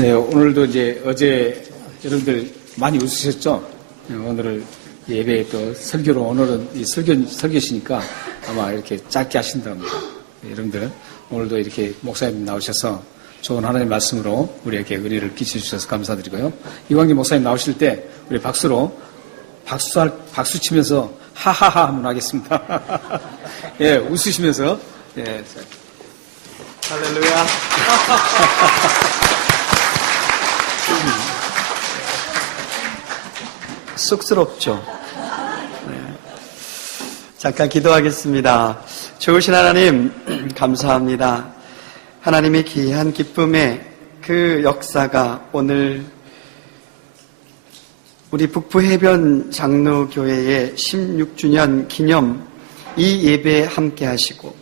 네, 오늘도 이제 어제 여러분들 많이 웃으셨죠? 네, 오늘을 예배에 또 설교로 오늘은 이 설교시니까 아마 이렇게 짧게 하신답니다. 네, 여러분들 오늘도 이렇게 목사님 나오셔서 좋은 하나님의 말씀으로 우리에게 은혜를 끼쳐주셔서 감사드리고요. 이광재 목사님 나오실 때 우리 박수 치면서 하하하 한번 하겠습니다. 예, 웃으시면서 예. 할렐루야. 쑥스럽죠? 네. 잠깐 기도하겠습니다. 좋으신 하나님, 감사합니다. 하나님의 귀한 기쁨의 그 역사가 오늘 우리 북부해변 장로교회의 16주년 기념 이 예배에 함께 하시고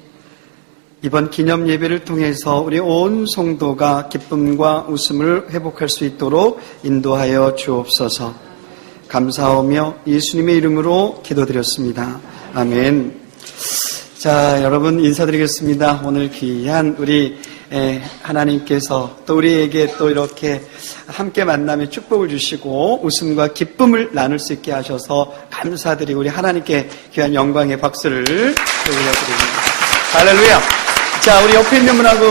이번 기념 예배를 통해서 우리 온 성도가 기쁨과 웃음을 회복할 수 있도록 인도하여 주옵소서. 감사하며 예수님의 이름으로 기도드렸습니다. 아멘. 자, 여러분 인사드리겠습니다. 오늘 귀한 우리 하나님께서 또 우리에게 또 이렇게 함께 만남에 축복을 주시고 웃음과 기쁨을 나눌 수 있게 하셔서 감사드리고 우리 하나님께 귀한 영광의 박수를 올려드립니다. 할렐루야. 자, 우리 옆에 있는 분하고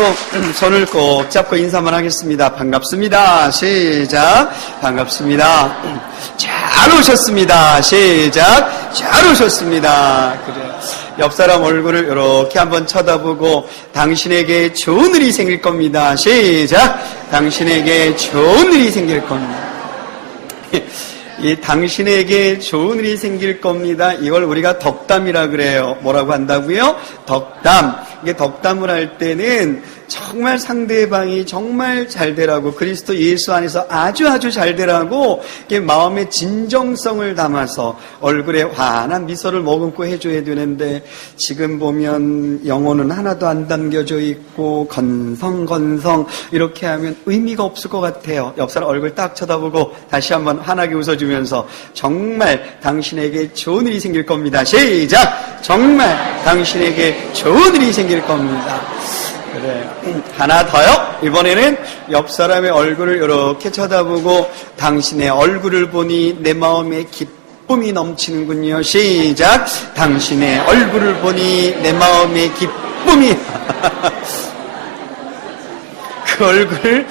손을 꼭 잡고 인사 한번 하겠습니다. 반갑습니다. 시작. 반갑습니다. 잘 오셨습니다. 시작. 잘 오셨습니다. 그래요. 옆 사람 얼굴을 이렇게 한번 쳐다보고 당신에게 좋은 일이 생길 겁니다. 시작. 당신에게 좋은 일이 생길 겁니다. 이 당신에게 좋은 일이 생길 겁니다. 이걸 우리가 덕담이라 그래요. 뭐라고 한다고요? 덕담. 이게 덕담을 할 때는 정말 상대방이 정말 잘 되라고 그리스도 예수 안에서 아주 잘 되라고 이게 마음의 진정성을 담아서 얼굴에 환한 미소를 머금고 해줘야 되는데 지금 보면 영혼은 하나도 안 담겨져 있고 건성 이렇게 하면 의미가 없을 것 같아요. 옆 사람 얼굴 딱 쳐다보고 다시 한번 환하게 웃어주면서 정말 당신에게 좋은 일이 생길 겁니다. 시작! 정말 당신에게 좋은 일이 생길 겁니다. 그래. 하나 더요. 이번에는 옆 사람의 얼굴을 이렇게 쳐다보고 당신의 얼굴을 보니 내 마음에 기쁨이 넘치는군요. 시작. 당신의 얼굴을 보니 내 마음에 기쁨이 그 얼굴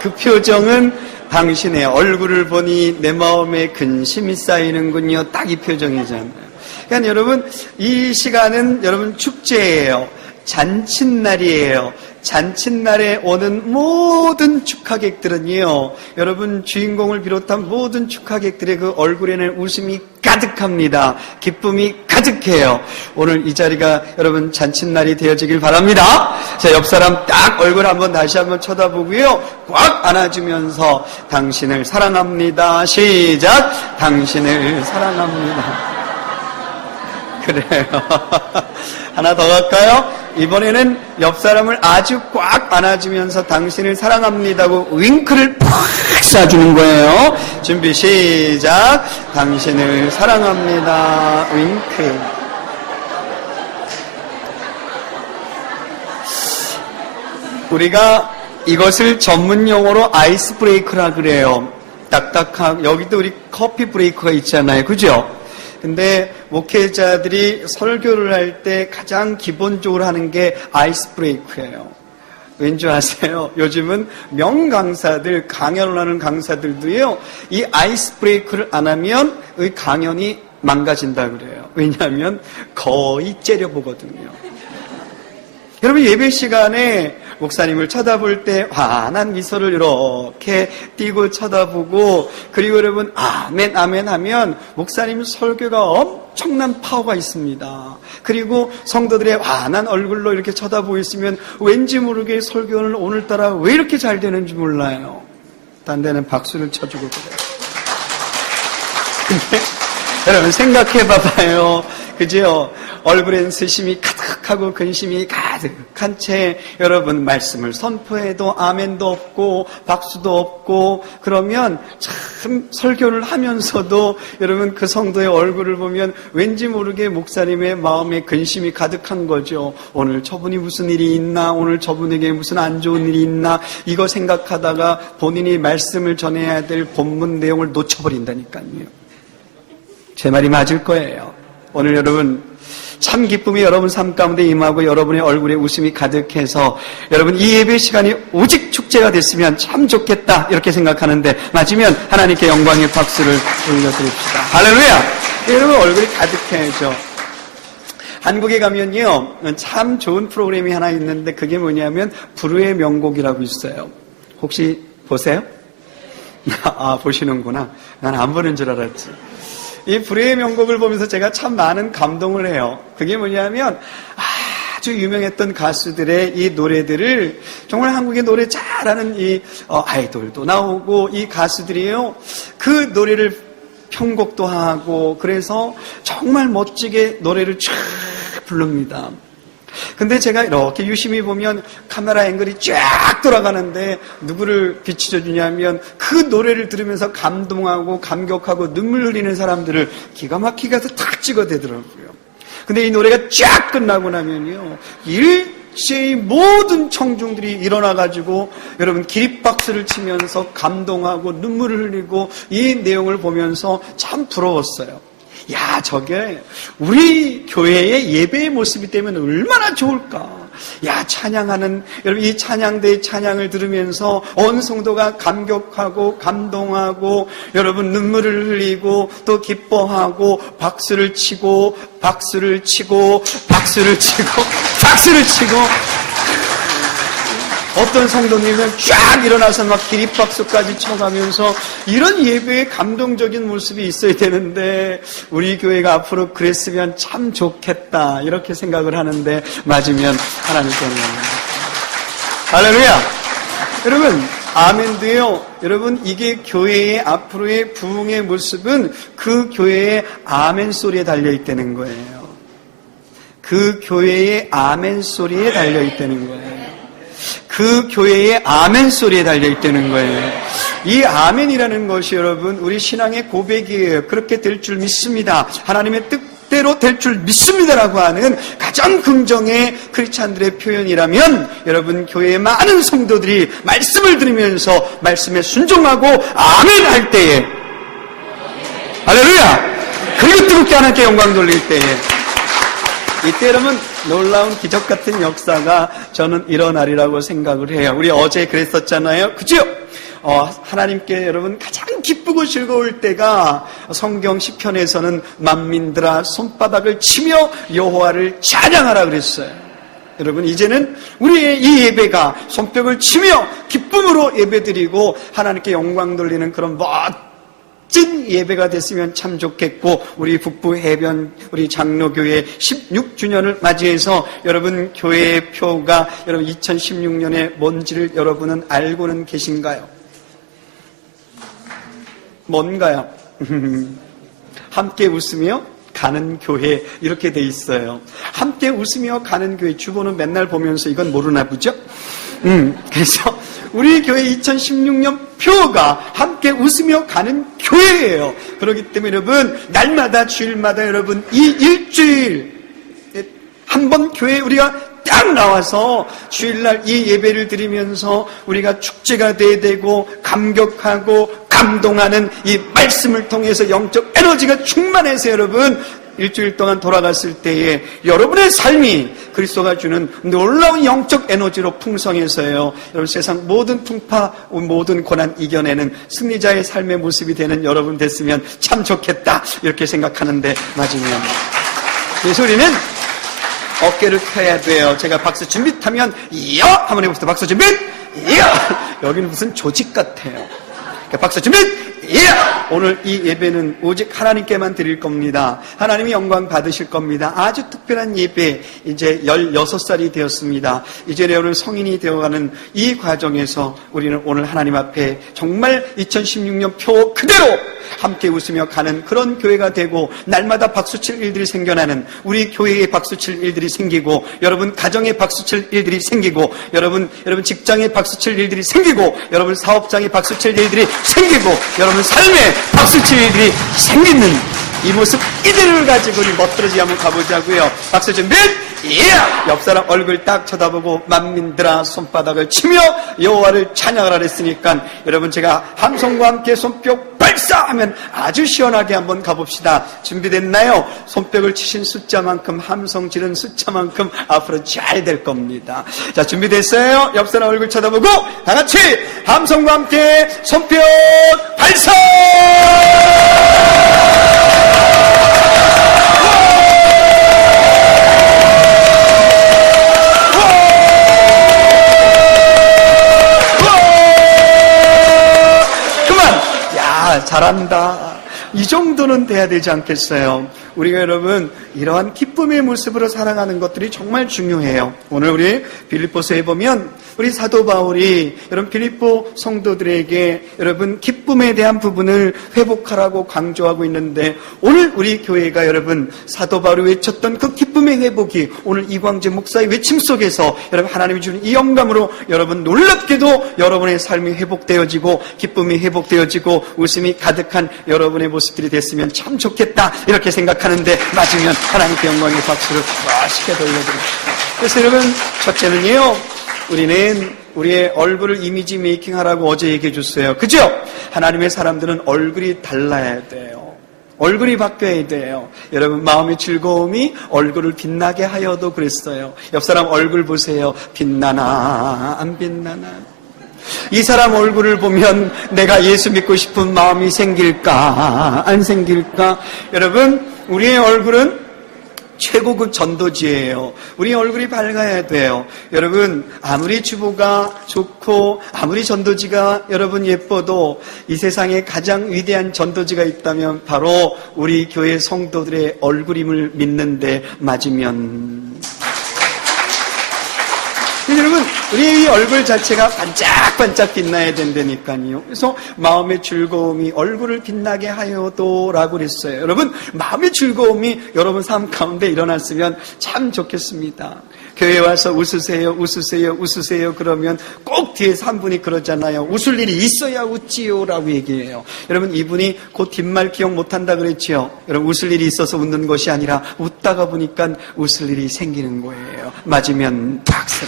그 표정은 당신의 얼굴을 보니 내 마음에 근심이 쌓이는군요. 딱 이 표정이잖아요. 그러니까 여러분 이 시간은 여러분 축제예요. 잔칫날이에요. 잔칫날에 오는 모든 축하객들은요, 여러분 주인공을 비롯한 모든 축하객들의 그 얼굴에는 웃음이 가득합니다. 기쁨이 가득해요. 오늘 이 자리가 여러분 잔칫날이 되어지길 바랍니다. 자, 옆 사람 딱 얼굴 한번 다시 한번 쳐다보고요, 꽉 안아주면서 당신을 사랑합니다. 시작. 당신을 사랑합니다. 그래요. 하나 더 갈까요? 이번에는 옆 사람을 아주 꽉 안아주면서 당신을 사랑합니다고 윙크를 팍 쏴주는 거예요. 준비 시작. 당신을 사랑합니다. 윙크. 우리가 이것을 전문 용어로 아이스 브레이크라 그래요. 딱딱한 여기도 우리 커피 브레이크가 있잖아요. 그죠? 근데 목회자들이 설교를 할 때 가장 기본적으로 하는 게 아이스 브레이크예요. 왠지 아세요? 요즘은 명강사들, 강연을 하는 강사들도요, 이 아이스 브레이크를 안 하면 이 강연이 망가진다 그래요. 왜냐하면 거의 째려보거든요. 여러분 예배 시간에 목사님을 쳐다볼 때 환한 미소를 이렇게 띄고 쳐다보고 그리고 여러분 아멘 아멘 하면 목사님 설교가 엄청난 파워가 있습니다. 그리고 성도들의 환한 얼굴로 이렇게 쳐다보고 있으면 왠지 모르게 설교는 오늘따라 왜 이렇게 잘 되는지 몰라요. 딴 데는 박수를 쳐주고 그래요. 근데 여러분 생각해 봐봐요. 그죠? 얼굴엔 스심이 가득하고 근심이 가득 가득한 채 여러분 말씀을 선포해도 아멘도 없고 박수도 없고 그러면 참 설교를 하면서도 여러분 그 성도의 얼굴을 보면 왠지 모르게 목사님의 마음에 근심이 가득한 거죠. 오늘 저분이 무슨 일이 있나, 오늘 저분에게 무슨 안 좋은 일이 있나, 이거 생각하다가 본인이 말씀을 전해야 될 본문 내용을 놓쳐버린다니까요. 제 말이 맞을 거예요. 오늘 여러분 참 기쁨이 여러분 삶 가운데 임하고 여러분의 얼굴에 웃음이 가득해서 여러분 이 예배 시간이 오직 축제가 됐으면 참 좋겠다 이렇게 생각하는데 맞으면 하나님께 영광의 박수를 올려드립시다. 할렐루야! 여러분 얼굴이 가득해야죠. 한국에 가면요 참 좋은 프로그램이 하나 있는데 그게 뭐냐면 불후의 명곡이라고 있어요. 혹시 보세요? 아 보시는구나. 난 안 보는 줄 알았지. 이 불후의 명곡을 보면서 제가 참 많은 감동을 해요. 그게 뭐냐면 아주 유명했던 가수들의 이 노래들을 정말 한국의 노래 잘하는 이 아이돌도 나오고 이 가수들이요 그 노래를 편곡도 하고 그래서 정말 멋지게 노래를 쫙 부릅니다. 근데 제가 이렇게 유심히 보면 카메라 앵글이 쫙 돌아가는데 누구를 비추어 주냐면 그 노래를 들으면서 감동하고 감격하고 눈물 흘리는 사람들을 기가 막히게 해서 탁 찍어대더라고요. 근데 이 노래가 쫙 끝나고 나면요 일제히 모든 청중들이 일어나가지고 여러분 기립박수를 치면서 감동하고 눈물을 흘리고 이 내용을 보면서 참 부러웠어요. 야, 저게 우리 교회의 예배의 모습이 되면 얼마나 좋을까. 야, 찬양하는 여러분 이 찬양대의 찬양을 들으면서 온 성도가 감격하고 감동하고 여러분 눈물을 흘리고 또 기뻐하고 박수를 치고 박수를 치고 박수를 치고 박수를 치고 어떤 성도님은 쫙 일어나서 막 기립박수까지 쳐가면서 이런 예배의 감동적인 모습이 있어야 되는데 우리 교회가 앞으로 그랬으면 참 좋겠다 이렇게 생각을 하는데 맞으면 하나님께 영광입니다. 할렐루야. 여러분 아멘도요. 여러분 이게 교회의 앞으로의 부흥의 모습은 그 교회의 아멘 소리에 달려있다는 거예요. 그 교회의 아멘 소리에 달려있다는 거예요. 그 교회의 아멘 소리에 달려있다는 거예요. 이 아멘이라는 것이 여러분 우리 신앙의 고백이에요. 그렇게 될 줄 믿습니다. 하나님의 뜻대로 될 줄 믿습니다라고 하는 가장 긍정의 크리스찬들의 표현이라면 여러분 교회의 많은 성도들이 말씀을 들으면서 말씀에 순종하고 아멘 할 때에 할렐루야! 그리고 뜨겁게 하나님께 영광 돌릴 때에 이때 여러분 놀라운 기적 같은 역사가 저는 일어나리라고 생각을 해요. 우리 어제 그랬었잖아요. 그죠? 하나님께 여러분 가장 기쁘고 즐거울 때가 성경 시편에서는 만민들아 손바닥을 치며 여호와를 찬양하라 그랬어요. 여러분 이제는 우리의 이 예배가 손뼉을 치며 기쁨으로 예배드리고 하나님께 영광 돌리는 그런 멋진 예배가 됐으면 참 좋겠고 우리 북부 해변 우리 장로교회 16주년을 맞이해서 여러분 교회의 표가 여러분 2016년에 뭔지를 여러분은 알고는 계신가요? 뭔가요? 함께 웃으며 가는 교회 이렇게 돼 있어요. 함께 웃으며 가는 교회 주보는 맨날 보면서 이건 모르나 보죠? 그래서 우리 교회 2016년 표가 함께 웃으며 가는 교회예요. 그렇기 때문에 여러분 날마다 주일마다 여러분 이 일주일 한번 교회에 우리가 딱 나와서 주일날 이 예배를 드리면서 우리가 축제가 돼야 되고 감격하고 감동하는 이 말씀을 통해서 영적 에너지가 충만해서 여러분 일주일 동안 돌아갔을 때에 여러분의 삶이 그리스도가 주는 놀라운 영적 에너지로 풍성해서요. 여러분 세상 모든 풍파, 모든 고난 이겨내는 승리자의 삶의 모습이 되는 여러분 됐으면 참 좋겠다. 이렇게 생각하는데 맞으면 그래서 우리는 어깨를 펴야 돼요. 제가 박수 준비 타면 이어 한번 해봅시다. 박수 준비 이어 여기는 무슨 조직 같아요. 박수 준비 오늘 이 예배는 오직 하나님께만 드릴 겁니다. 하나님이 영광 받으실 겁니다. 아주 특별한 예배, 이제 16살이 되었습니다. 이제 오늘 성인이 되어가는 이 과정에서 우리는 오늘 하나님 앞에 정말 2016년 표 그대로 함께 웃으며 가는 그런 교회가 되고, 날마다 박수칠 일들이 생겨나는 우리 교회에 박수칠 일들이 생기고, 여러분 가정에 박수칠 일들이 생기고, 여러분 직장에 박수칠 일들이 생기고, 여러분 사업장에 박수칠 일들이 생기고, 여러분 삶에 박수칠 일들이 생기는 이 모습 이대를 가지고 우리 멋들어지 한번 가보자고요. 박수 준비. 옆 사람 얼굴 딱 쳐다보고 만민들아 손바닥을 치며 여호와를 찬양하라 그랬으니까, 여러분 제가 함성과 함께 손뼉 발사하면 아주 시원하게 한번 가봅시다. 준비됐나요? 손뼉을 치신 숫자만큼, 함성 지른 숫자만큼 앞으로 잘 될 겁니다. 자, 준비됐어요? 옆 사람 얼굴 쳐다보고 다 같이 함성과 함께 손뼉 발사! 잘한다. 이 정도는 돼야 되지 않겠어요? 우리가 여러분 이러한 기쁨의 모습으로 살아가는 것들이 정말 중요해요. 오늘 우리 빌립보서에 보면 우리 사도 바울이 여러분 빌립보 성도들에게 여러분 기쁨에 대한 부분을 회복하라고 강조하고 있는데, 오늘 우리 교회가 여러분 사도 바울이 외쳤던 그 기쁨의 회복이 오늘 이광재 목사의 외침 속에서 여러분 하나님이 주는 이 영감으로 여러분 놀랍게도 여러분의 삶이 회복되어지고 기쁨이 회복되어지고 웃음이 가득한 여러분의 모습들이 됐으면 참 좋겠다, 이렇게 생각하는데, 맞으면 하나님께 영광의 박수를 멋있게 돌려드립니다. 그래서 여러분, 첫째는요, 우리는 우리의 얼굴을 이미지 메이킹하라고 어제 얘기해 줬어요. 그죠? 하나님의 사람들은 얼굴이 달라야 돼요. 얼굴이 바뀌어야 돼요. 여러분 마음의 즐거움이 얼굴을 빛나게 하여도 그랬어요. 옆 사람 얼굴 보세요. 빛나나 안 빛나나? 이 사람 얼굴을 보면 내가 예수 믿고 싶은 마음이 생길까 안 생길까? 여러분 우리의 얼굴은 최고급 전도지예요. 우리 얼굴이 밝아야 돼요. 여러분 아무리 주보가 좋고 아무리 전도지가 여러분 예뻐도 이 세상에 가장 위대한 전도지가 있다면 바로 우리 교회 성도들의 얼굴임을 믿는데 맞으면, 여러분 우리의 이 얼굴 자체가 반짝반짝 빛나야 된다니까요. 그래서 마음의 즐거움이 얼굴을 빛나게 하여도 라고 그랬어요. 여러분 마음의 즐거움이 여러분 삶 가운데 일어났으면 참 좋겠습니다. 교회에 와서 웃으세요 웃으세요 웃으세요 그러면 꼭 뒤에서 한 분이 그러잖아요. 웃을 일이 있어야 웃지요 라고 얘기해요. 여러분 이분이 그 뒷말 기억 못한다 그랬지요. 여러분 웃을 일이 있어서 웃는 것이 아니라 웃다가 보니까 웃을 일이 생기는 거예요. 맞으면 박수.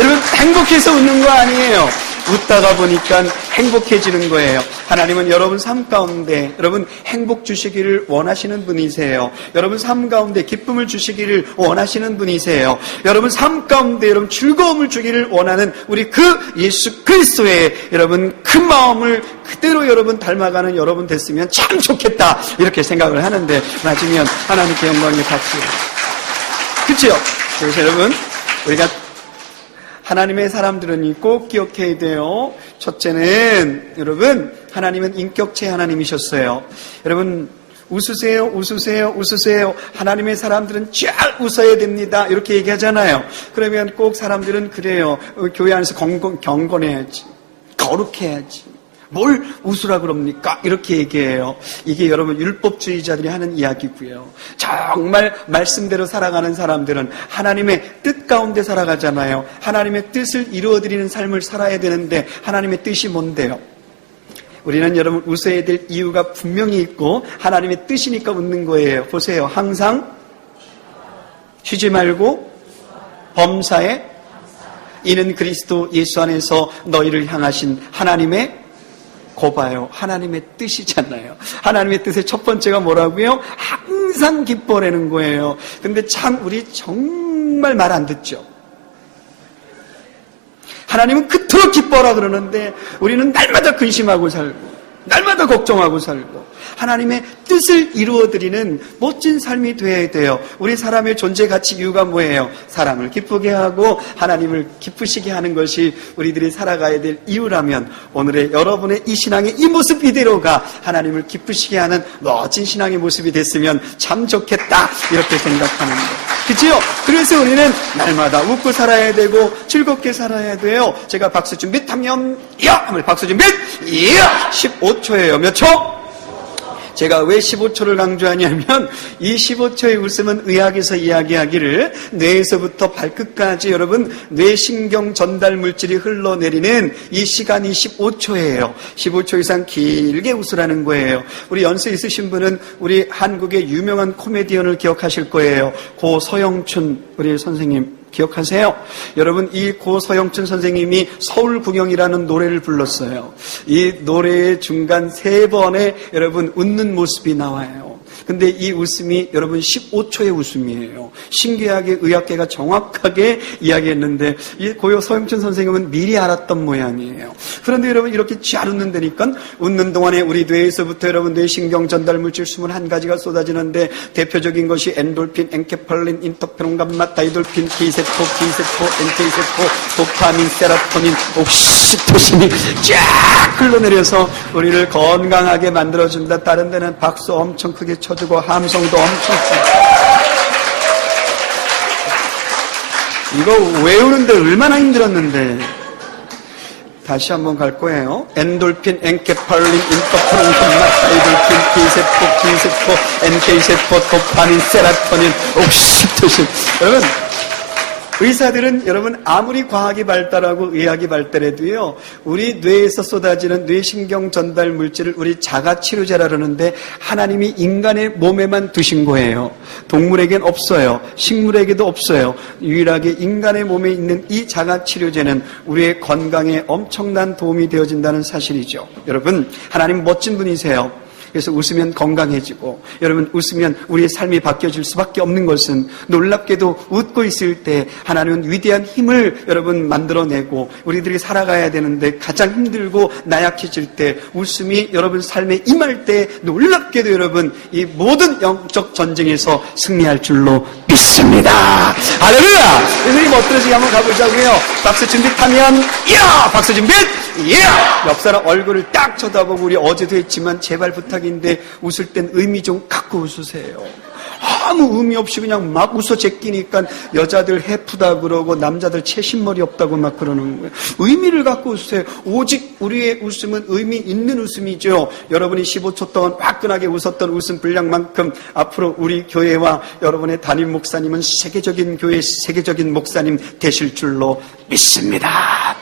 여러분 행복해서 웃는 거 아니에요. 웃다가 보니까 행복해지는 거예요. 하나님은 여러분 삶 가운데 여러분 행복 주시기를 원하시는 분이세요. 여러분 삶 가운데 기쁨을 주시기를 원하시는 분이세요. 여러분 삶 가운데 여러분 즐거움을 주기를 원하는 우리 그 예수 그리스도의 여러분 그 마음을 그대로 여러분 닮아가는 여러분 됐으면 참 좋겠다, 이렇게 생각을 하는데, 맞으면 하나님께 영광의 박수. 그렇죠? 그래서 여러분 우리가 하나님의 사람들은 꼭 기억해야 돼요. 첫째는 여러분 하나님은 인격체 하나님이셨어요. 여러분 웃으세요 웃으세요 웃으세요. 하나님의 사람들은 잘 웃어야 됩니다, 이렇게 얘기하잖아요. 그러면 꼭 사람들은 그래요. 교회 안에서 경건해야지, 거룩해야지, 뭘 웃으라 그럽니까? 이렇게 얘기해요. 이게 여러분 율법주의자들이 하는 이야기고요. 정말 말씀대로 살아가는 사람들은 하나님의 뜻 가운데 살아가잖아요. 하나님의 뜻을 이루어드리는 삶을 살아야 되는데, 하나님의 뜻이 뭔데요? 우리는 여러분 웃어야 될 이유가 분명히 있고 하나님의 뜻이니까 웃는 거예요. 보세요. 항상 쉬지 말고 범사에 이는 그리스도 예수 안에서 너희를 향하신 하나님의 거봐요. 하나님의 뜻이잖아요. 하나님의 뜻의 첫 번째가 뭐라고요? 항상 기뻐라는 거예요. 근데 참 우리 정말 말 안 듣죠. 하나님은 그토록 기뻐라 그러는데 우리는 날마다 근심하고 살고, 날마다 걱정하고 살고 하나님의 뜻을 이루어드리는 멋진 삶이 되어야 돼요. 우리 사람의 존재 가치 이유가 뭐예요? 사람을 기쁘게 하고 하나님을 기쁘시게 하는 것이 우리들이 살아가야 될 이유라면 오늘의 여러분의 이 신앙의 이 모습 이대로가 하나님을 기쁘시게 하는 멋진 신앙의 모습이 됐으면 참 좋겠다 이렇게 생각하는 거예요. 그치요? 그래서 우리는 날마다 웃고 살아야 되고 즐겁게 살아야 돼요. 제가 박수 준비하면 박수 준비 15초예요. 몇 초? 제가 왜 15초를 강조하냐면 이 15초의 웃음은 의학에서 이야기하기를 뇌에서부터 발끝까지 여러분 뇌신경 전달 물질이 흘러내리는 이 시간이 15초예요. 15초 이상 길게 웃으라는 거예요. 우리 연세 있으신 분은 우리 한국의 유명한 코미디언을 기억하실 거예요. 고서영춘 우리 선생님 기억하세요? 여러분 이 고서영춘 선생님이 서울궁영이라는 노래를 불렀어요. 이 노래의 중간 3번에 여러분 웃는 모습이 나와요. 근데 이 웃음이 여러분 15초의 웃음이에요. 신기하게 의학계가 정확하게 이야기했는데 이 고서영춘 선생님은 미리 알았던 모양이에요. 그런데 여러분 이렇게 잘 웃는다니까 웃는 동안에 우리 뇌에서부터 여러분 뇌신경 전달 물질 21가지가 쏟아지는데 대표적인 것이 엔돌핀, 엔케팔린, 인터페론 감마, 다이돌핀, T세포, B세포, NK세포, 도파민, 세로토닌, 옥시토신이 쫙 흘러내려서 우리를 건강하게 만들어준다. 다른 데는 박수 엄청 크게 쳐주고 함성도 엄청 이거 외우는데 얼마나 힘들었는데. 다시 한번 갈 거예요. 엔돌핀, 엔케팔린, 인터페론 감마, 다이돌핀, T세포, B세포, NK세포, 도파민, 세로토닌, 옥시토신. 여러분 의사들은 여러분 아무리 과학이 발달하고 의학이 발달해도요 우리 뇌에서 쏟아지는 뇌신경 전달 물질을 우리 자가치료제라 그러는데 하나님이 인간의 몸에만 두신 거예요. 동물에겐 없어요. 식물에게도 없어요. 유일하게 인간의 몸에 있는 이 자가치료제는 우리의 건강에 엄청난 도움이 되어진다는 사실이죠. 여러분 하나님 멋진 분이세요. 그래서 웃으면 건강해지고 여러분 웃으면 우리의 삶이 바뀌어질 수밖에 없는 것은 놀랍게도 웃고 있을 때 하나님은 위대한 힘을 여러분 만들어내고 우리들이 살아가야 되는데 가장 힘들고 나약해질 때 웃음이 여러분 삶에 임할 때 놀랍게도 여러분 이 모든 영적 전쟁에서 승리할 줄로 믿습니다. 할렐루야. 우리 멋들어지게 한번 가보자고요. 박수 준비하면 박수 준비 옆 사람 얼굴을 딱 쳐다보고 우리 어제도 했지만 제발 부탁인데 웃을 땐 의미 좀 갖고 웃으세요. 아무 의미 없이 그냥 막 웃어 제끼니까 여자들 해프다 그러고 남자들 채신머리 없다고 막 그러는 거예요. 의미를 갖고 웃으세요. 오직 우리의 웃음은 의미 있는 웃음이죠. 여러분이 15초 동안 화끈하게 웃었던 웃음 분량만큼 앞으로 우리 교회와 여러분의 담임 목사님은 세계적인 교회, 세계적인 목사님 되실 줄로 믿습니다.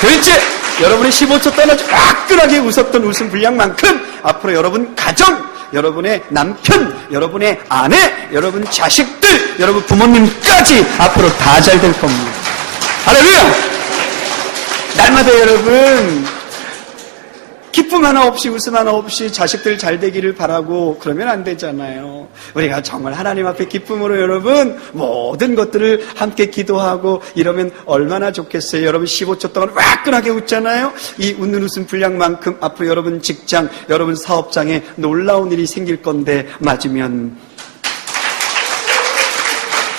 그렇지! 여러분이 15초 동안 화끈하게 웃었던 웃음 분량만큼 앞으로 여러분 가정, 여러분의 남편, 여러분의 아내, 여러분 자식들, 여러분 부모님까지 앞으로 다 잘 될 겁니다. 할렐루야! 날마다 여러분 기쁨 하나 없이 웃음 하나 없이 자식들 잘 되기를 바라고 그러면 안 되잖아요. 우리가 정말 하나님 앞에 기쁨으로 여러분 모든 것들을 함께 기도하고 이러면 얼마나 좋겠어요. 여러분 15초 동안 화끈하게 웃잖아요. 이 웃는 웃음 분량만큼 앞으로 여러분 직장, 여러분 사업장에 놀라운 일이 생길 건데 맞으면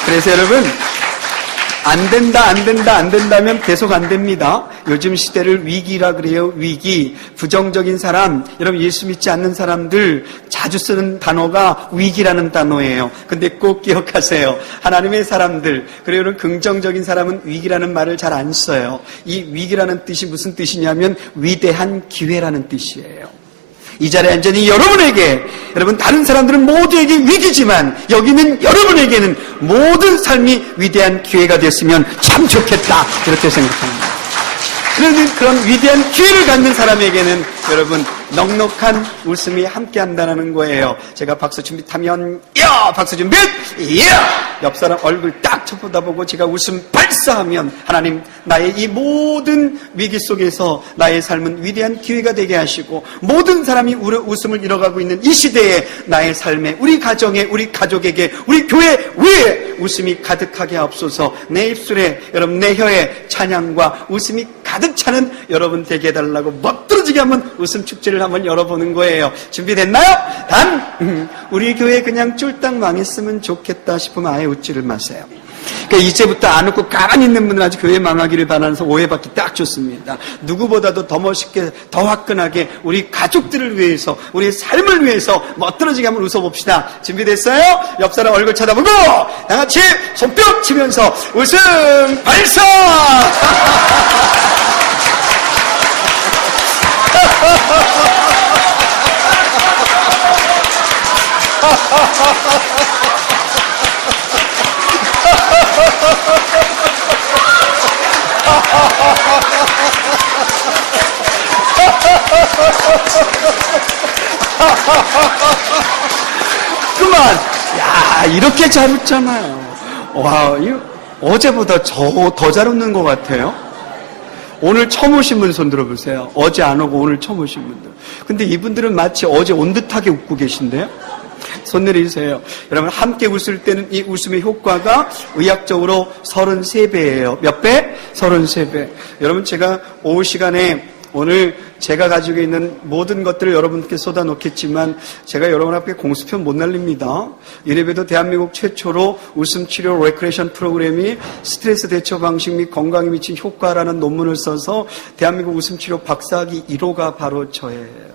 그래서 여러분 안 된다면 계속 안 됩니다. 요즘 시대를 위기라 그래요. 위기. 부정적인 사람, 여러분 예수 믿지 않는 사람들 자주 쓰는 단어가 위기라는 단어예요. 근데 꼭 기억하세요. 하나님의 사람들, 그리고 여러분 긍정적인 사람은 위기라는 말을 잘 안 써요. 이 위기라는 뜻이 무슨 뜻이냐면 위대한 기회라는 뜻이에요. 이 자리에 앉은 이 여러분에게, 여러분 다른 사람들은 모두에게 위기지만 여기는 여러분에게는 모든 삶이 위대한 기회가 됐으면 참 좋겠다 이렇게 생각합니다. 그런 위대한 기회를 갖는 사람에게는 여러분 넉넉한 웃음이 함께한다는 거예요. 제가 박수 준비하면 야 박수 준비 야 옆 사람 얼굴 딱 쳐다보고 제가 웃음 발사하면 하나님 나의 이 모든 위기 속에서 나의 삶은 위대한 기회가 되게 하시고 모든 사람이 웃음을 잃어가고 있는 이 시대에 나의 삶에 우리 가정에 우리 가족에게 우리 교회 위에 웃음이 가득하게 하옵소서. 내 입술에 여러분 내 혀에 찬양과 웃음이 가득 차는 여러분 되게 해달라고 멋들어지게 한번 웃음 축제를 한번 열어보는 거예요. 준비됐나요? 단 우리 교회 그냥 쫄딱 망했으면 좋겠다 싶으면 아예 웃지를 마세요. 그러니까 이제부터 안 웃고 가만히 있는 분은 아직 교회 망하기를 바라면서 오해받기 딱 좋습니다. 누구보다도 더 멋있게 더 화끈하게 우리 가족들을 위해서 우리 삶을 위해서 멋들어지게 한번 웃어봅시다. 준비됐어요? 옆 사람 얼굴 쳐다보고 다같이 손뼉 치면서 웃음 발사. 그만. 야, 이렇게 잘 웃잖아요. 와, 어제보다 더 잘 웃는 것 같아요. 오늘 처음 오신 분 손 들어보세요. 어제 안 오고 오늘 처음 오신 분들. 근데 이분들은 마치 어제 온 듯하게 웃고 계신데요. 손 내리세요. 여러분 함께 웃을 때는 이 웃음의 효과가 의학적으로 33배예요. 몇 배? 33배. 여러분 제가 오후 시간에 오늘 제가 가지고 있는 모든 것들을 여러분께 쏟아놓겠지만 제가 여러분 앞에 공수편 못 날립니다. 이래봬도 대한민국 최초로 웃음치료 레크레이션 프로그램이 스트레스 대처 방식 및 건강에 미친 효과라는 논문을 써서 대한민국 웃음치료 박사학위 1호가 바로 저예요.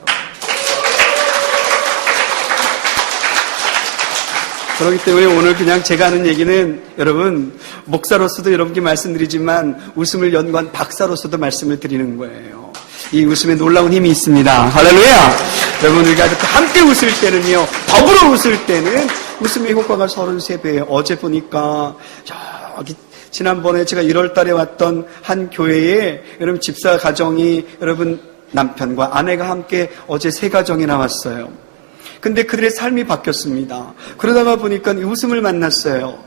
그렇기 때문에 오늘 그냥 제가 하는 얘기는 여러분 목사로서도 여러분께 말씀드리지만 웃음을 연구한 박사로서도 말씀을 드리는 거예요. 이 웃음에 놀라운 힘이 있습니다. 할렐루야. 여러분 우리가 함께 웃을 때는요, 더불어 웃을 때는 웃음의 효과가 33배예요. 어제 보니까 저기 지난번에 제가 1월 달에 왔던 한 교회에 여러분 집사 가정이 여러분 남편과 아내가 함께 어제 3가정이 나왔어요. 근데 그들의 삶이 바뀌었습니다. 그러다가 보니까 웃음을 만났어요.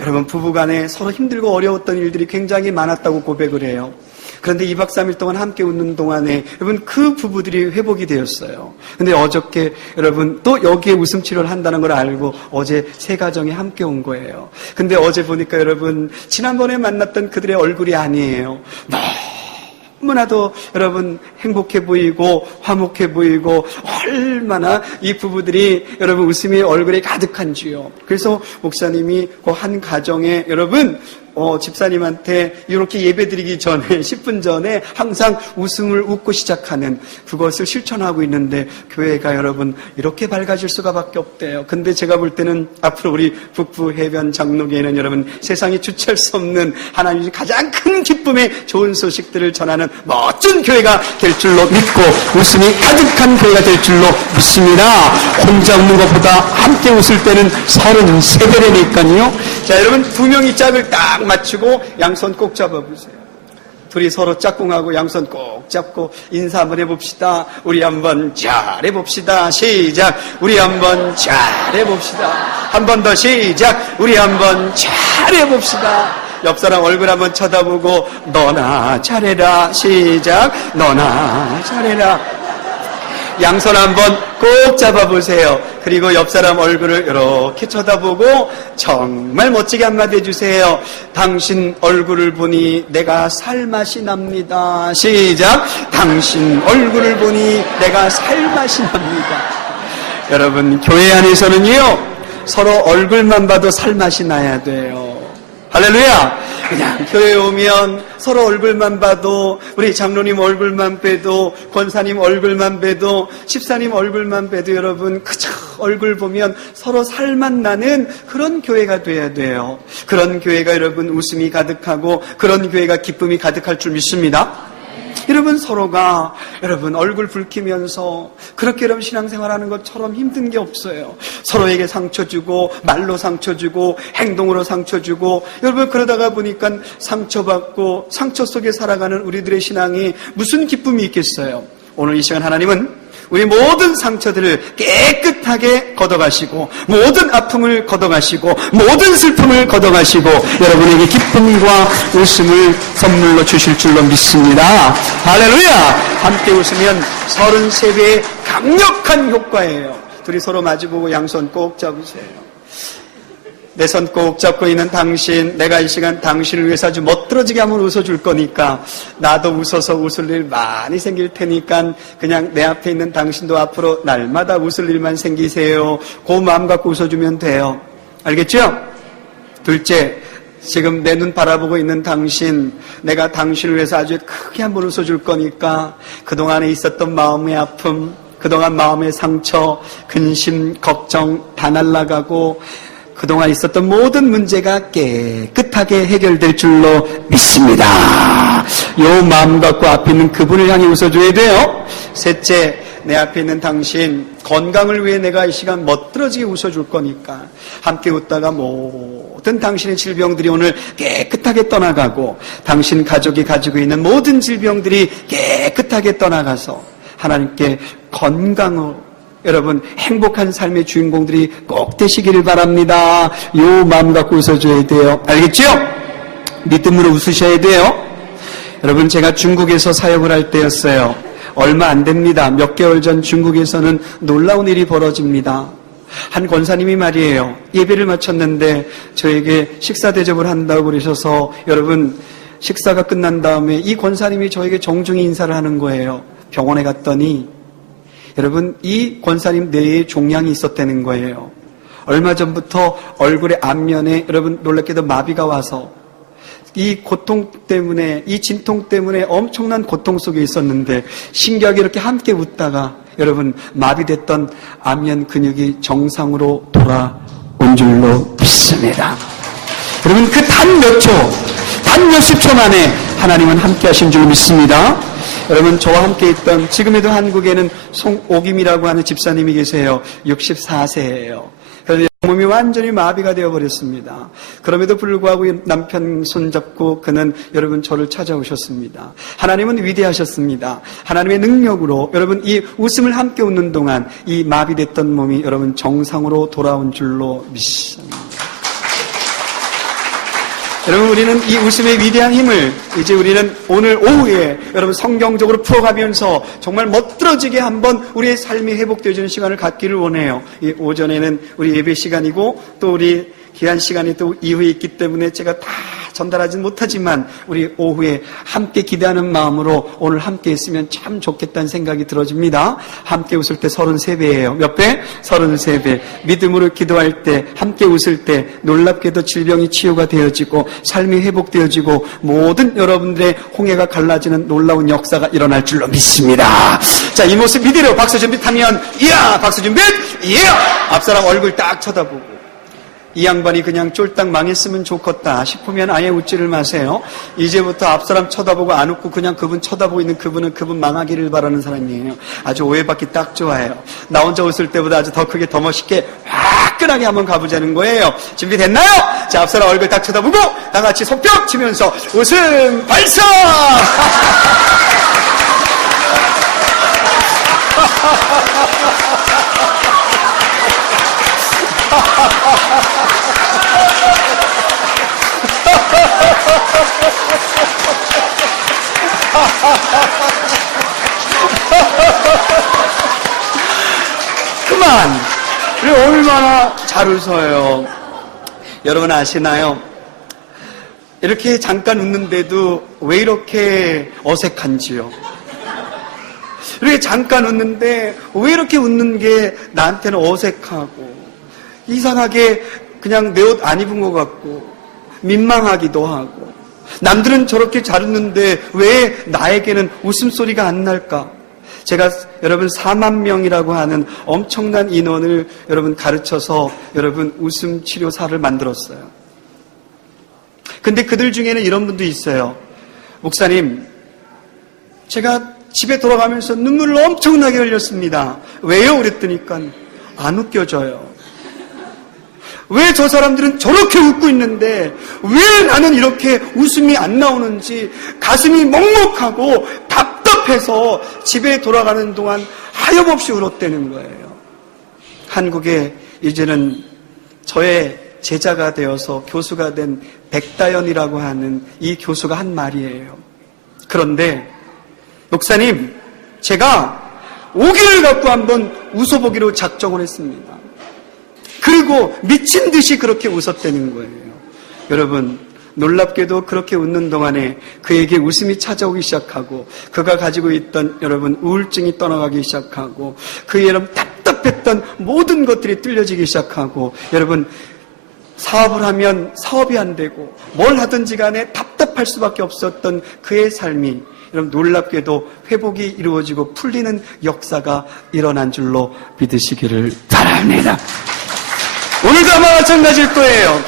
여러분 부부간에 서로 힘들고 어려웠던 일들이 굉장히 많았다고 고백을 해요. 그런데 2박 3일 동안 함께 웃는 동안에 여러분 그 부부들이 회복이 되었어요. 근데 어저께 여러분 또 여기에 웃음 치료를 한다는 걸 알고 어제 3가정이 함께 온 거예요. 근데 어제 보니까 여러분 지난번에 만났던 그들의 얼굴이 아니에요. 너무나도 여러분 행복해 보이고 화목해 보이고 얼마나 이 부부들이 여러분 웃음이 얼굴에 가득한지요. 그래서 목사님이 그 한 가정에 여러분 집사님한테 이렇게 예배드리기 전에 10분 전에 항상 웃음을 웃고 시작하는 그것을 실천하고 있는데 교회가 여러분 이렇게 밝아질 수가밖에 없대요. 근데 제가 볼 때는 앞으로 우리 북부 해변 장로교회는 여러분 세상이 주체할 수 없는 하나님의 가장 큰 기쁨의 좋은 소식들을 전하는 멋진 교회가 될 줄로 믿고 웃음이 가득한 교회가 될 줄로 믿습니다. 혼자 웃는 것보다 함께 웃을 때는 33배라니까요. 자, 여러분 2명이 짝을 딱 맞추고 양손 꼭 잡아보세요. 둘이 서로 짝꿍하고 양손 꼭 잡고 인사 한번 해봅시다. 우리 한번 잘해봅시다. 시작. 우리 한번 잘해봅시다. 한 번 더 시작. 우리 한번 잘해봅시다. 옆 사람 얼굴 한번 쳐다보고 너나 잘해라. 시작. 너나 잘해라. 양손 한번 꼭 잡아보세요. 그리고 옆 사람 얼굴을 이렇게 쳐다보고 정말 멋지게 한마디 해주세요. 당신 얼굴을 보니 내가 살맛이 납니다. 시작. 당신 얼굴을 보니 내가 살맛이 납니다. 여러분 교회 안에서는요 서로 얼굴만 봐도 살맛이 나야 돼요. 할렐루야. 그냥 교회에 오면 서로 얼굴만 봐도 우리 장로님 얼굴만 봬도 권사님 얼굴만 봬도 집사님 얼굴만 봬도 여러분 그저 얼굴 보면 서로 살맛 나는 그런 교회가 돼야 돼요. 그런 교회가 여러분 웃음이 가득하고 그런 교회가 기쁨이 가득할 줄 믿습니다. 여러분 서로가 여러분 얼굴 붉히면서 그렇게 여러분 신앙생활하는 것처럼 힘든 게 없어요. 서로에게 상처 주고 말로 상처 주고 행동으로 상처 주고 여러분 그러다가 보니까 상처받고 상처 속에 살아가는 우리들의 신앙이 무슨 기쁨이 있겠어요. 오늘 이 시간 하나님은 우리 모든 상처들을 깨끗하게 걷어가시고 모든 아픔을 걷어가시고 모든 슬픔을 걷어가시고 여러분에게 기쁨과 웃음을 선물로 주실 줄로 믿습니다. 할렐루야! 함께 웃으면 33배의 강력한 효과예요. 둘이 서로 마주보고 양손 꼭 잡으세요. 내 손 꼭 잡고 있는 당신, 내가 이 시간 당신을 위해서 아주 멋들어지게 한번 웃어줄 거니까 나도 웃어서 웃을 일 많이 생길 테니까 그냥 내 앞에 있는 당신도 앞으로 날마다 웃을 일만 생기세요. 그 마음 갖고 웃어주면 돼요. 알겠죠? 둘째, 지금 내 눈 바라보고 있는 당신, 내가 당신을 위해서 아주 크게 한번 웃어줄 거니까 그동안에 있었던 마음의 아픔, 그동안 마음의 상처, 근심, 걱정 다 날아가고 그동안 있었던 모든 문제가 깨끗하게 해결될 줄로 믿습니다. 요 마음 갖고 앞에 있는 그분을 향해 웃어줘야 돼요. 셋째, 내 앞에 있는 당신 건강을 위해 내가 이 시간 멋들어지게 웃어줄 거니까 함께 웃다가 모든 당신의 질병들이 오늘 깨끗하게 떠나가고 당신 가족이 가지고 있는 모든 질병들이 깨끗하게 떠나가서 하나님께 건강으로 여러분 행복한 삶의 주인공들이 꼭 되시기를 바랍니다. 요 마음 갖고 웃어줘야 돼요. 알겠죠? 믿음으로 웃으셔야 돼요. 여러분 제가 중국에서 사역을 할 때였어요. 얼마 안 됩니다. 몇 개월 전 중국에서는 놀라운 일이 벌어집니다. 한 권사님이 말이에요. 예배를 마쳤는데 저에게 식사 대접을 한다고 그러셔서 여러분 식사가 끝난 다음에 이 권사님이 저에게 정중히 인사를 하는 거예요. 병원에 갔더니 여러분 이 권사님 뇌에 종양이 있었다는 거예요. 얼마 전부터 얼굴의 앞면에 여러분 놀랍게도 마비가 와서 이 고통 때문에 이 진통 때문에 엄청난 고통 속에 있었는데 신기하게 이렇게 함께 웃다가 여러분 마비됐던 앞면 근육이 정상으로 돌아온 줄로 믿습니다. 여러분 그 단 몇 초, 단 몇십 초 만에 하나님은 함께 하신 줄 믿습니다. 여러분 저와 함께 있던 지금에도 한국에는 송옥임이라고 하는 집사님이 계세요. 64세예요. 그래서 몸이 완전히 마비가 되어버렸습니다. 그럼에도 불구하고 남편 손잡고 그는 여러분 저를 찾아오셨습니다. 하나님은 위대하셨습니다. 하나님의 능력으로 여러분 이 웃음을 함께 웃는 동안 이 마비됐던 몸이 여러분 정상으로 돌아온 줄로 믿습니다. 여러분 우리는 이 웃음의 위대한 힘을 이제 우리는 오늘 오후에 여러분 성경적으로 풀어가면서 정말 멋들어지게 한번 우리의 삶이 회복되어지는 시간을 갖기를 원해요. 이 오전에는 우리 예배 시간이고 또 우리 귀한 시간이 또 이후에 있기 때문에 제가 다 전달하지 못하지만 우리 오후에 함께 기대하는 마음으로 오늘 함께 있으면 참 좋겠다는 생각이 들어집니다. 함께 웃을 때 33배예요. 몇 배? 33배. 믿음으로 기도할 때 함께 웃을 때 놀랍게도 질병이 치유가 되어지고 삶이 회복되어지고 모든 여러분들의 홍해가 갈라지는 놀라운 역사가 일어날 줄로 믿습니다. 자, 이 모습 이대로 박수 준비하면 이야! 박수 준비! 이야! 앞사람 얼굴 딱 쳐다보고 이 양반이 그냥 쫄딱 망했으면 좋겠다 싶으면 아예 웃지를 마세요. 이제부터 앞사람 쳐다보고 안 웃고 그냥 그분 쳐다보고 있는 그분은 그분 망하기를 바라는 사람이에요. 아주 오해받기 딱 좋아요. 나 혼자 웃을 때보다 아주 더 크게 더 멋있게 화끈하게 한번 가보자는 거예요. 준비됐나요? 자, 앞사람 얼굴 딱 쳐다보고 다 같이 손뼉 치면서 웃음 발사! 그만! 우리 얼마나 잘 웃어요. 여러분 아시나요? 이렇게 잠깐 웃는데도 왜 이렇게 어색한지요? 이렇게 잠깐 웃는데 왜 이렇게 웃는 게 나한테는 어색하고 이상하게 그냥 내 옷 안 입은 것 같고 민망하기도 하고 남들은 저렇게 잘 웃는데 왜 나에게는 웃음소리가 안 날까? 제가 여러분 4만 명이라고 하는 엄청난 인원을 여러분 가르쳐서 여러분 웃음 치료사를 만들었어요. 근데 그들 중에는 이런 분도 있어요. 목사님, 제가 집에 돌아가면서 눈물을 엄청나게 흘렸습니다. 왜요? 그랬더니까 안 웃겨져요. 왜 저 사람들은 저렇게 웃고 있는데 왜 나는 이렇게 웃음이 안 나오는지 가슴이 먹먹하고 답답해요. 답답해서 집에 돌아가는 동안 하염없이 울었다는 거예요. 한국에 이제는 저의 제자가 되어서 교수가 된 백다연이라고 하는 이 교수가 한 말이에요. 그런데 목사님, 제가 5개월 갖고 한번 웃어보기로 작정을 했습니다. 그리고 미친 듯이 그렇게 웃었다는 거예요. 여러분, 놀랍게도 그렇게 웃는 동안에 그에게 웃음이 찾아오기 시작하고 그가 가지고 있던 여러분 우울증이 떠나가기 시작하고 그의 여러분 답답했던 모든 것들이 뚫려지기 시작하고 여러분 사업을 하면 사업이 안 되고 뭘 하든지 간에 답답할 수밖에 없었던 그의 삶이 여러분 놀랍게도 회복이 이루어지고 풀리는 역사가 일어난 줄로 믿으시기를 바랍니다. 오늘도 아마 마찬가지일 거예요.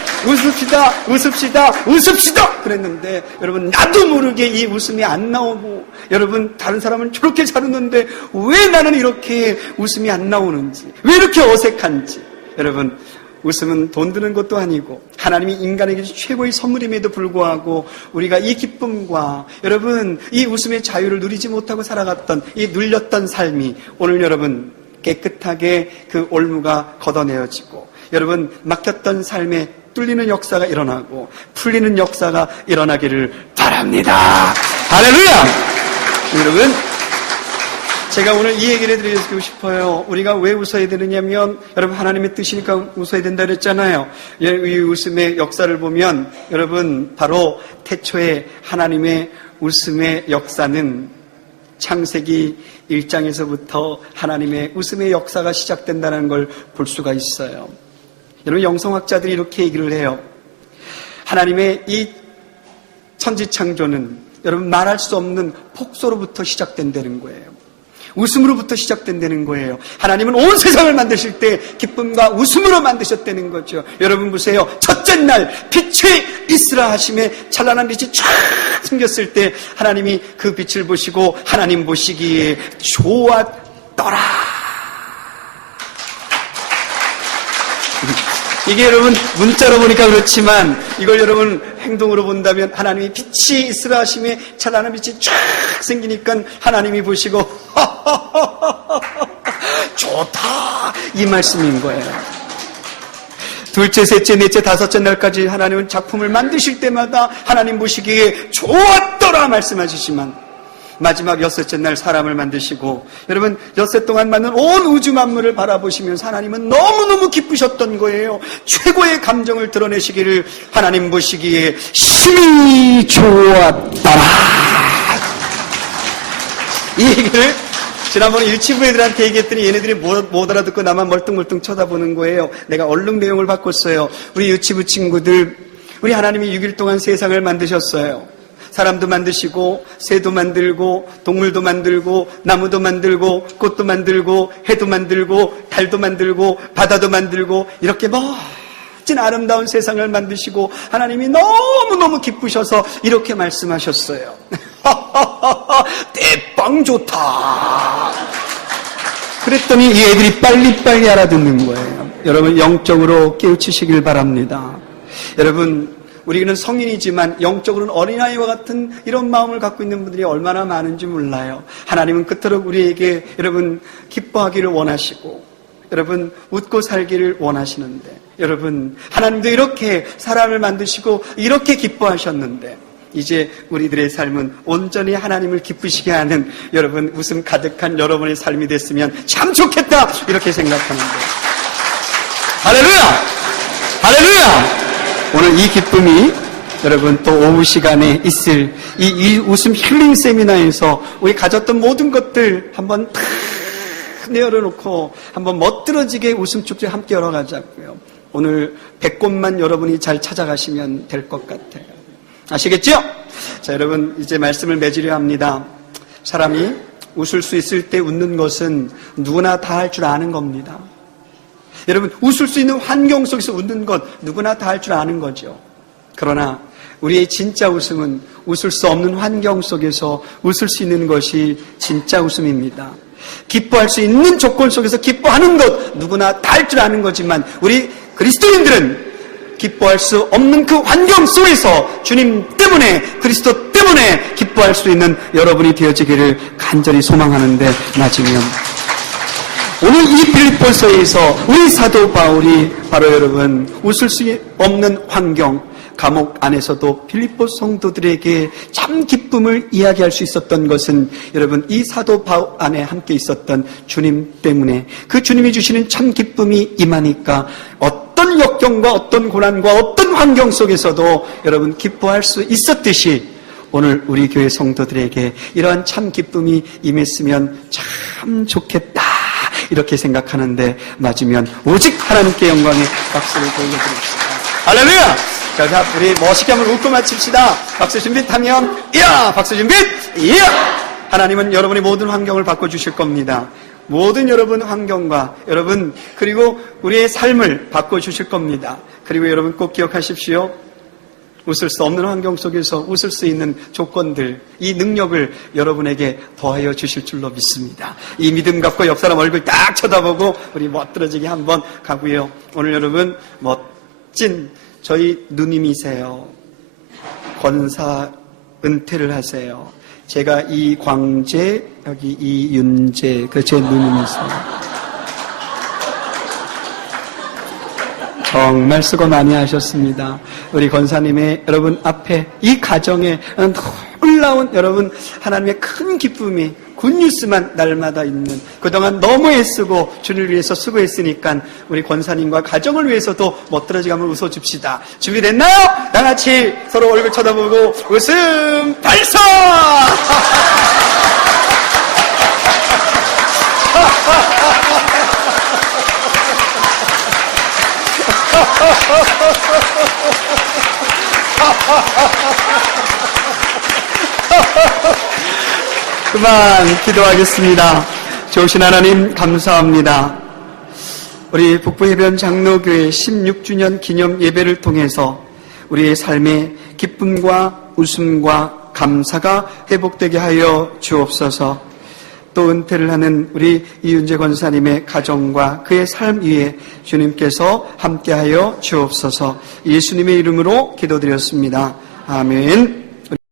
웃읍시다 그랬는데 여러분 나도 모르게 이 웃음이 안 나오고 여러분 다른 사람은 저렇게 잘 웃는데 왜 나는 이렇게 웃음이 안 나오는지 왜 이렇게 어색한지 여러분 웃음은 돈 드는 것도 아니고 하나님이 인간에게 최고의 선물임에도 불구하고 우리가 이 기쁨과 여러분 이 웃음의 자유를 누리지 못하고 살아갔던 이 눌렸던 삶이 오늘 여러분 깨끗하게 그 올무가 걷어내어지고 여러분 막혔던 삶에 뚫리는 역사가 일어나고 풀리는 역사가 일어나기를 바랍니다. 할렐루야! 여러분 제가 오늘 이 얘기를 드리고 싶어요. 우리가 왜 웃어야 되느냐면 여러분 하나님의 뜻이니까 웃어야 된다 그랬잖아요. 이 웃음의 역사를 보면 여러분 바로 태초에 하나님의 웃음의 역사는 창세기 1장에서부터 하나님의 웃음의 역사가 시작된다는 걸 볼 수가 있어요. 여러분 영성학자들이 이렇게 얘기를 해요. 하나님의 이 천지창조는 여러분 말할 수 없는 폭소로부터 시작된다는 거예요. 웃음으로부터 시작된다는 거예요. 하나님은 온 세상을 만드실 때 기쁨과 웃음으로 만드셨다는 거죠. 여러분 보세요. 첫째 날 빛이 있으라 하심에 찬란한 빛이 쫙 생겼을 때 하나님이 그 빛을 보시고 하나님 보시기에 좋았더라. 이게 여러분 문자로 보니까 그렇지만 이걸 여러분 행동으로 본다면 하나님이 빛이 있으라 하심에 찬란한 빛이 쫙 생기니까 하나님이 보시고 좋다 이 말씀인 거예요. 둘째, 셋째, 넷째, 다섯째 날까지 하나님은 작품을 만드실 때마다 하나님 보시기에 좋았더라 말씀하시지만 마지막 여섯째 날 사람을 만드시고 여러분 엿새 동안 만든 온 우주 만물을 바라보시면서 하나님은 너무너무 기쁘셨던 거예요. 최고의 감정을 드러내시기를 하나님 보시기에 심히 좋았더라. 이 얘기를 지난번에 유치부 애들한테 얘기했더니 얘네들이 못 알아듣고 나만 멀뚱멀뚱 쳐다보는 거예요. 내가 얼른 내용을 바꿨어요. 우리 유치부 친구들, 우리 하나님이 6일 동안 세상을 만드셨어요. 사람도 만드시고 새도 만들고 동물도 만들고 나무도 만들고 꽃도 만들고 해도 만들고 달도 만들고 바다도 만들고 이렇게 멋진 아름다운 세상을 만드시고 하나님이 너무너무 기쁘셔서 이렇게 말씀하셨어요. 대빵 좋다. 그랬더니 이 애들이 빨리빨리 알아듣는 거예요. 여러분 영적으로 깨우치시길 바랍니다. 여러분 우리는 성인이지만 영적으로는 어린아이와 같은 이런 마음을 갖고 있는 분들이 얼마나 많은지 몰라요. 하나님은 그토록 우리에게 여러분 기뻐하기를 원하시고 여러분 웃고 살기를 원하시는데 여러분 하나님도 이렇게 사람을 만드시고 이렇게 기뻐하셨는데 이제 우리들의 삶은 온전히 하나님을 기쁘시게 하는 여러분 웃음 가득한 여러분의 삶이 됐으면 참 좋겠다 이렇게 생각하는 거예요. 할렐루야! 할렐루야! 오늘 이 기쁨이 여러분 또 오후 시간에 있을 이 웃음 힐링 세미나에서 우리 가졌던 모든 것들 한번 탁 내려놓고 한번 멋들어지게 웃음 축제 함께 열어가자고요. 오늘 100곳만 여러분이 잘 찾아가시면 될 것 같아요. 아시겠죠? 자, 여러분 이제 말씀을 맺으려 합니다. 사람이 웃을 수 있을 때 웃는 것은 누구나 다 할 줄 아는 겁니다. 여러분 웃을 수 있는 환경 속에서 웃는 것 누구나 다 할 줄 아는 거죠. 그러나 우리의 진짜 웃음은 웃을 수 없는 환경 속에서 웃을 수 있는 것이 진짜 웃음입니다. 기뻐할 수 있는 조건 속에서 기뻐하는 것 누구나 다 할 줄 아는 거지만 우리 그리스도인들은 기뻐할 수 없는 그 환경 속에서 주님 때문에 그리스도 때문에 때문에 기뻐할 수 있는 여러분이 되어지기를 간절히 소망하는데 맞으면 오늘 이 빌립보서에서 우리 사도 바울이 바로 여러분 웃을 수 없는 환경, 감옥 안에서도 빌립보 성도들에게 참 기쁨을 이야기할 수 있었던 것은 여러분 이 사도 바울 안에 함께 있었던 주님 때문에 그 주님이 주시는 참 기쁨이 임하니까 어떤 역경과 어떤 고난과 어떤 환경 속에서도 여러분 기뻐할 수 있었듯이 오늘 우리 교회 성도들에게 이러한 참 기쁨이 임했으면 참 좋겠다 이렇게 생각하는데 맞으면 오직 하나님께 영광의 박수를 돌려드립시다. 할렐루야! 자, 우리 멋있게 한번 웃고 마칩시다. 박수 준비하면 이야! 박수 준비! 이야! 하나님은 여러분의 모든 환경을 바꿔주실 겁니다. 모든 여러분 환경과 여러분 그리고 우리의 삶을 바꿔주실 겁니다. 그리고 여러분 꼭 기억하십시오. 웃을 수 없는 환경 속에서 웃을 수 있는 조건들, 이 능력을 여러분에게 더하여 주실 줄로 믿습니다. 이 믿음 갖고 옆 사람 얼굴 딱 쳐다보고 우리 멋들어지게 한번 가고요. 오늘 여러분 멋진 저희 누님이세요. 권사 은퇴를 하세요. 제가 이광재, 여기 이윤재, 그 제 누님이세요. 정말 수고 많이 하셨습니다. 우리 권사님의 여러분 앞에 이 가정에 놀라운 여러분 하나님의 큰 기쁨이 굿뉴스만 날마다 있는 그동안 너무 애쓰고 주를 위해서 수고했으니까 우리 권사님과 가정을 위해서도 멋들어지게 한번 웃어줍시다. 준비됐나요? 다같이 서로 얼굴 쳐다보고 웃음 발사! 그만 기도하겠습니다. 좋으신 하나님 감사합니다. 우리 북부해변 장로교회 16주년 기념 예배를 통해서 우리의 삶에 기쁨과 웃음과 감사가 회복되게 하여 주옵소서. 또 은퇴를 하는 우리 이윤재 권사님의 가정과 그의 삶 위에 주님께서 함께하여 주옵소서. 예수님의 이름으로 기도드렸습니다. 아멘.